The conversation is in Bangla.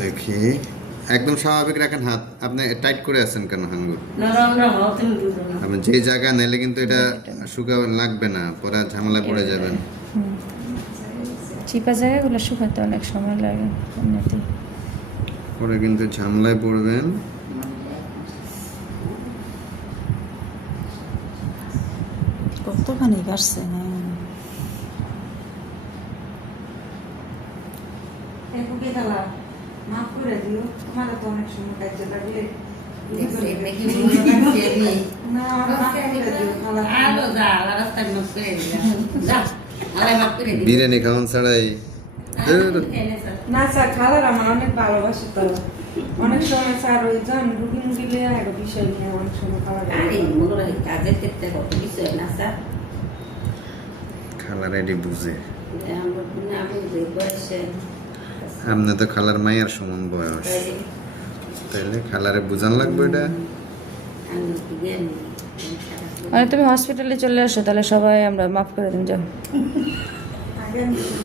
দেখি একদম স্বাভাবিক রাখেন হাত। আপনি টাইট করে আছেন কেন হাঙ্গুর? আপনি যে জায়গা নিলে কিন্তু এটা শুকা লাগবে না, পরে ঝামেলা পড়ে যাবেন। চিপা জায়গাগুলো শুকাতে অনেক সময় লাগে এমনিতে। পরে কিন্তু ঝামেলায় পড়বেন। কতখানি কাটছে না মাফ করে দিও, তোমার তো অনেক সময় কাজে লাগলে বিরিয়ানি খাওয়ান ছাড়াই না স্যার, খালার আমার অনেক ভালোবাসে তো। অনেক সময় স্যার ওই যান রুগী মুগি লিয়ে একটা বিষয় নিয়ে অনেক সময় খাওয়া খালা রেডি বুঝে। আপনি তো খালার মায়ের সমান বয়স, তাইলে খালারে বুঝান লাগবে এটা। তুমি হসপিটালে চলে আসো, তাহলে সবাই আমরা মাফ করে দিন, যাও। আগে